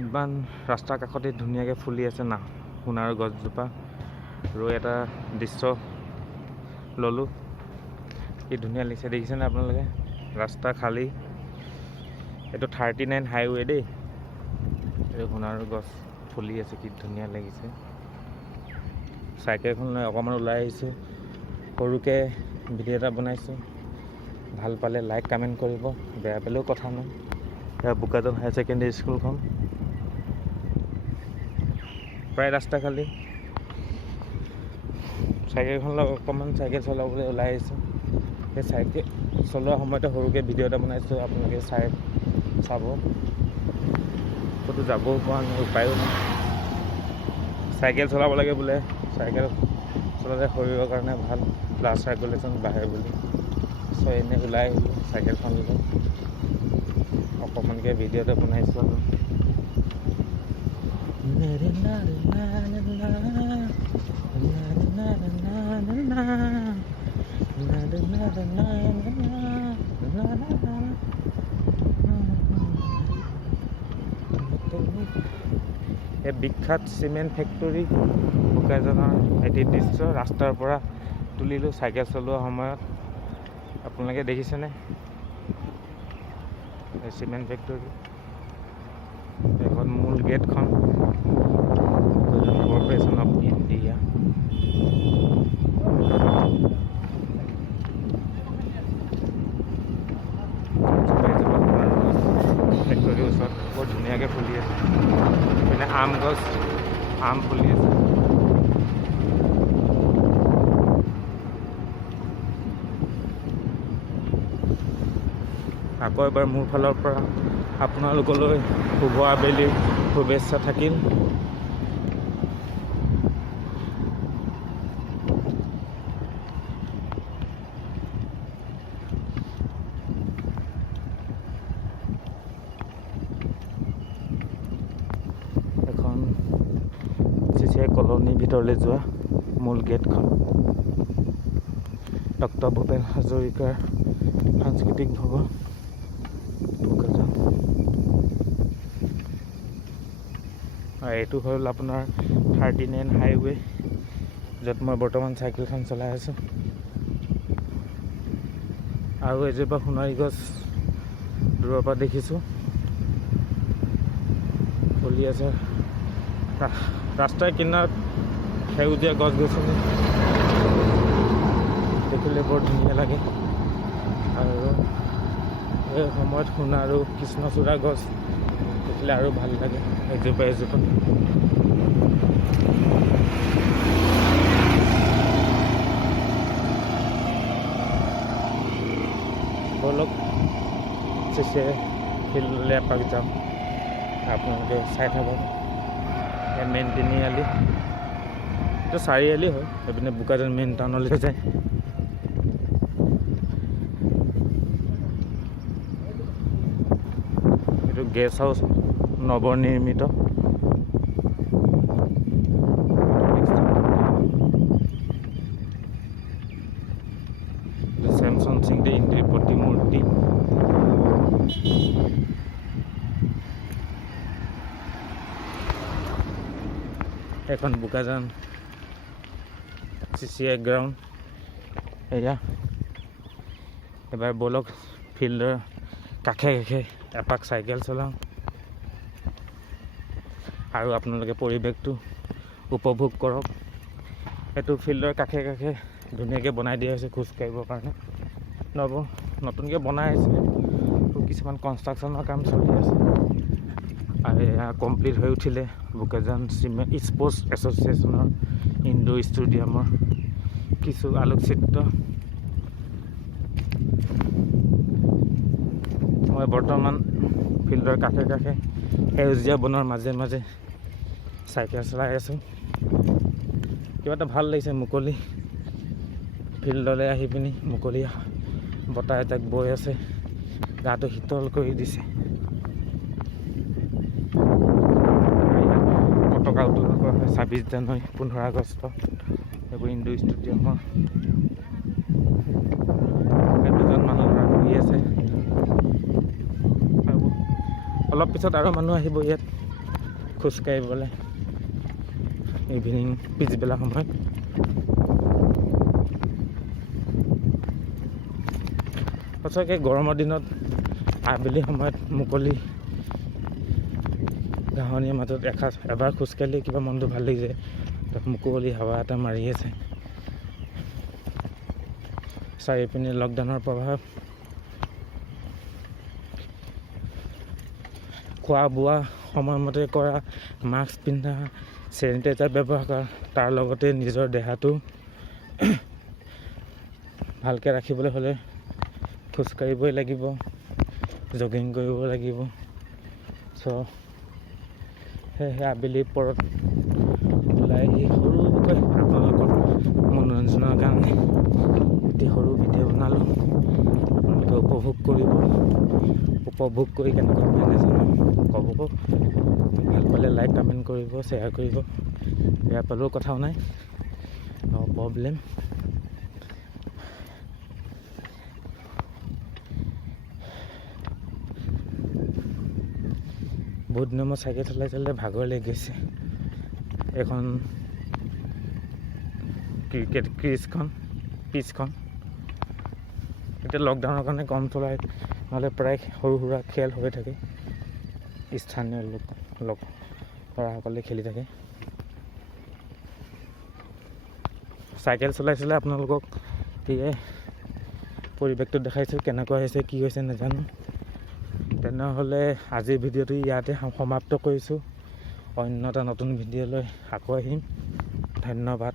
ইমান ৰাস্তাৰ কাষতে ধুনীয়াকৈ ফুলি আছে না সোণাৰু গছজোপা। আৰু এটা দৃশ্য ল'লোঁ, কি ধুনীয়া লাগিছে দেখিছেনে আপোনালোকে? ৰাস্তা খালী, এইটো 39 হাইৱে দেই। এইটো সোণাৰু গছ ফুলি আছে, কি ধুনীয়া লাগিছে। চাইকেলখন লৈ অকণমান ওলাই আহিছোঁ, সৰুকৈ ভিডিঅ' এটা বনাইছোঁ। ভাল পালে লাইক কমেণ্ট কৰিব, বেয়া পালেও কথা নাই। এয়া বোকাজান হায়াৰ ছেকেণ্ডেৰী স্কুলখন, প্ৰায় ৰাস্তা খালী। চাইকেলখন লৈ অকণমান চাইকেল চলাবলৈ ওলাই আহিছোঁ। সেই চাইকেল চলোৱা সময়তে সৰুকৈ ভিডিঅ' এটা বনাইছোঁ, আপোনালোকে চাব। ক'তো যাবও পৰা নাই, উপায়ো নাই। চাইকেল চলাব লাগে বোলে, চাইকেল চলালে শৰীৰৰ কাৰণে ভাল, ব্লাড চাৰ্কুলেশ্যন বাঢ়ে বুলি। চ' এনেই ওলাই আহিলোঁ চাইকেলখন লৈ, অকণমানকৈ ভিডিঅ' এটা বনাইছোঁ আৰু। এই বিখ্যাত চিমেণ্ট ফেক্টৰী বোকাজানৰ এটি দৃশ্য ৰাস্তাৰ পৰা তুলিলোঁ চাইকেল চলোৱা সময়ত। আপোনালোকে দেখিছেনে এই চিমেণ্ট ফেক্টৰী? এখন মূল গেটখন কৰ্পৰেশ্যন অফ ইণ্ডিয়া। ফেক্টৰীৰ ওচৰত বৰ ধুনীয়াকৈ ফুলি আছে। পিনে আম গছ, আম ফুলি আছে। আকৌ এবাৰ মোৰ ফালৰ পৰা আপোনালোকলৈ শুভ আবেলিৰ শুভেচ্ছা থাকিল। এখন চিচিআই কলনীৰ ভিতৰলৈ যোৱা মূল গেটখন, ডক্টৰ ভূপেন হাজৰিকাৰ সাংস্কৃতিক ভৱন বোকাজান। এইটো হ'ল আপোনাৰ 39 হাইৱে, য'ত মই বৰ্তমান চাইকেলখন চলাই আছোঁ। আৰু এজোপা সোণাৰী গছ দূৰৰ পৰা দেখিছোঁ ফুলি আছে। ৰাস্তাৰ কিনাৰত সেউজীয়া গছ গছনি দেখিলে বৰ ধুনীয়া লাগে। আৰু এই সময়ত সোণাৰু কৃষ্ণচূড়া গছ দেখিলে আৰু ভাল লাগে, এজোপা এজোপা। ব'লক চিচিআই ফিল্ডলৈ এপাক যাম, আপোনালোকে চাই থাকক। মেইন তিনিআলি, এইটো চাৰিআলি হয়, এইপিনে বোকাজান মেইন টাউনলৈ যায়। এইটো গেষ্ট হাউচ নৱনিৰ্মিত। চেমচন সিং দেৰ প্ৰতিমূৰ্তি। এখন বোকাজান চিচিআই গ্ৰাউণ্ড এয়া। এবাৰ ব'লক ফিল্ডৰ কাষে কাষে এপাক চাইকেল চলাওঁ আৰু আপোনালোকে পৰিৱেশটো উপভোগ কৰক। এইটো ফিল্ডৰ কাষে কাষে ধুনীয়াকৈ বনাই দিয়া হৈছে খোজকাঢ়িবৰ কাৰণে। নতুনকৈ বনাই আছিলে, কিছুমান কনষ্ট্ৰাকশ্যনৰ কাম চলি আছে। আৰু এয়া কমপ্লিট হৈ উঠিলে বোকাজান স্পৰ্টছ এছ'চিয়েশ্যনৰ ইনডোৰ ষ্টেডিয়ামৰ কিছু আলোকচিত্ৰ। মই বৰ্তমান ফিল্ডৰ কাষে কাষে সেউজীয়া বনৰ মাজে মাজে চাইকেল চলাই আছোঁ। কিবা এটা ভাল লাগিছে, মুকলি ফিল্ডলৈ আহি পিনি মুকলি বতাহ এজাক বৈ আছে, গাটো শীতল কৰি দিছে। পতাকা উত্তোলন কৰা হয় 26 জানুৱাৰী 15 আগষ্ট এইবোৰ ইনডোৰ ষ্টেডিয়ামৰ। দুজন মানুহ বহি আছে, অলপ পিছত আৰু মানুহ আহিব ইয়াত। খোজকাঢ়িবলৈ ইভিনিং পিছবেলা সময়ত। সঁচাকৈ গৰমৰ দিনত আবেলি সময়ত মুকলি ঘাঁহনিৰ মাজত এবাৰ খোজকাঢ়িলে কিবা মনটো ভাল লাগি যায়। তাত মুকলি হাৱা এটা মাৰি আছে। চাৰিওপিনে লকডাউনৰ প্ৰভাৱ, খোৱা বোৱা সময়মতে কৰা, মাস্ক পিন্ধা, চেনিটাইজাৰ ব্যৱহাৰ কৰা, তাৰ লগতে নিজৰ দেহাটো ভালকৈ ৰাখিবলৈ হ'লে খোজকাঢ়িবই লাগিব, জগিং কৰিব লাগিব। সেয়েহে আবেলিৰ পৰত ওলাই আহি সৰুকৈ আপোনালোকৰ মনোৰঞ্জনৰ কাৰণে এটি সৰু ভিডিঅ' বনালোঁ। আপোনালোকে উপভোগ কৰি কেনেকুৱা পাই নাজানো, ক'ব। ভাল পালে লাইক কমেণ্ট কৰিব, শ্বেয়াৰ কৰিব। বেয়া পালেও কথাও নাই, ন প্ৰব্লেম। বহুত দিনৰ মই চাইকেল চলাই ভাগৰ লাগি গৈছে। এখন ক্ৰিকেট পিচখন এতিয়া লকডাউনৰ কাৰণে কম চলাই, নহ'লে প্ৰায় সৰু সুৰা খেল হৈ থাকে। স্থানীয় ল'ৰাসকলে খেলি থাকে। চাইকেল চলাই আপোনালোকক এয়াই পৰিৱেশটো দেখাইছোঁ, কেনেকুৱা হৈছে কি হৈছে নাজানো। তেনেহ'লে আজিৰ ভিডিঅ'টো ইয়াতে সমাপ্ত কৰিছোঁ। অন্য এটা নতুন ভিডিঅ'লৈ আকৌ আহিম। ধন্যবাদ।